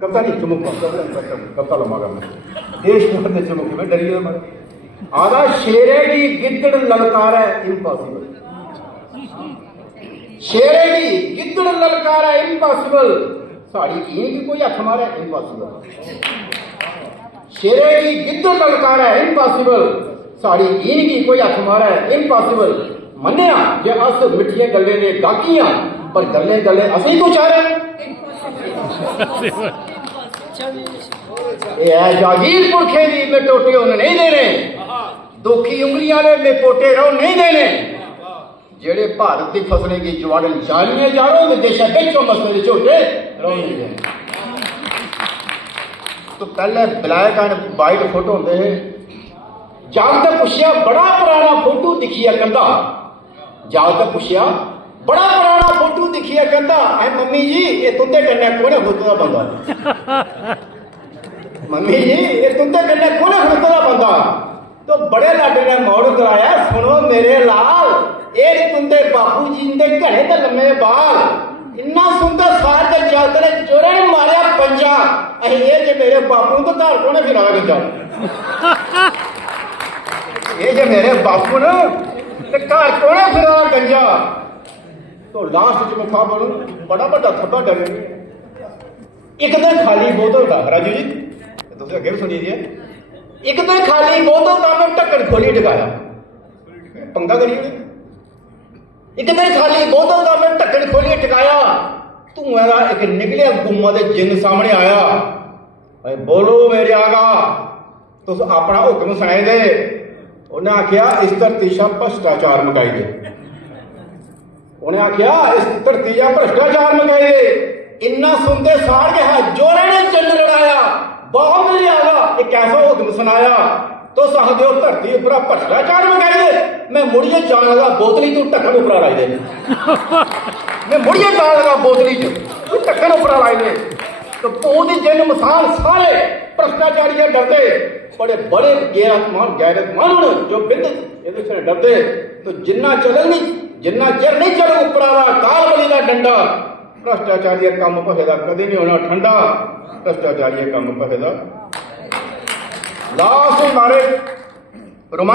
कविता नहीं चुमुक कविता लम्बा करना देश के चुमुक में डरिए आधा शेरे की गिद्दड़ ललकार है इम्पॉसिबल शेरे की गिद्दड़ ललकार है इम्पॉसिबल साड़ी ईंट की कोई हथ मारे इम्पॉसिबल शेरे की गिद्दड़ ललकार है इम्पॉसिबल साड़ी ईंट की कोई हथ मारे इम्पॉसिबल मन्निया जे अस मिठिया गल्ले ने गाकियां पर गल्ले गल्ले असली तो चाह रहे जागीर पुरखे दी में टोटे उन्हें नहीं देने दोखी उंगलियां ने में पोटे रहो नहीं देने जेड़े भारत की फसलें की जुआड़े जालियां यारों विदेशा बेचो मसले झोटे रहो नहीं देने तो पहले ब्लैक एंड वाइट फोटो होंगे जागते पुछया बड़ा पुराना फोटो दिखिया कंधा जागते पुछया बड़ा पुराना फोटो दिखिया कंधा ऐ मम्मी जी ये तुंदे कन्ने कोने फोटो दा बंदा मम्मी जी ये तुंदे कन्ने कोने फोटो दा बंदा तो बड़े लाडे ने मोड़ कराया सुनो मेरे लाल ये तुंदे बापू जी दे घने ते लम्मे बाल इन्ना सुंदर सार दे जागते ने चोरे ने मारिया पंजा अही ये जे मेरे बापू तो घर कोने फिरा गंजा ये जे मेरे बापू ने ते घर कोने फिरा गंजा तो लास्ट च मैं था बोलूं बड़ा बड़ा थब्बा डर एक दिन खाली बोतल था राजू जी तुम अगे भी सुनी दिए एक दिन खाली बोतल का मैं ढक्कन खोली टकाया पंगा करिए एक दिन खाली बोतल का मैं ढक्कन खोली टकाया धुएं का एक निकलिया गुम्मा दे जिन सामने आया बोलो मेरे आगा तुस अपना हुक्म सुनाई दे उन्हें आख्या इस धरती शा भ्रष्टाचार मकाई दे उन्हें आख्या इस धरती शा भ्रष्टाचार मकाई दे इन्ना सुनते सार के हाथ जोरे ने चंड लड़ाया बहुत मेरे आगा एक ऐसा हुक्म सुनाया तो साहब धरती उपर भ्रष्टाचार मकाई दे मैं मुड़िए जान लगा बोतली तू ढक्कन उपर लाई दे मैं मुड़िए जान लगा बोतली तू ढक्कन उपर लाई दे तो पौधी जिन मसान सारे भ्रष्टाचारी डरते बड़े बड़े गैरतमान जो बिंद ये डरते तो जिन्ना चल नहीं जिन्ना चिर नहीं चल उपराला काल बली का डंडा भ्रष्टाचारी काम भखेदा कदे नहीं होना ठंडा भ्रष्टाचारी काम भखेदा लास्ट मारे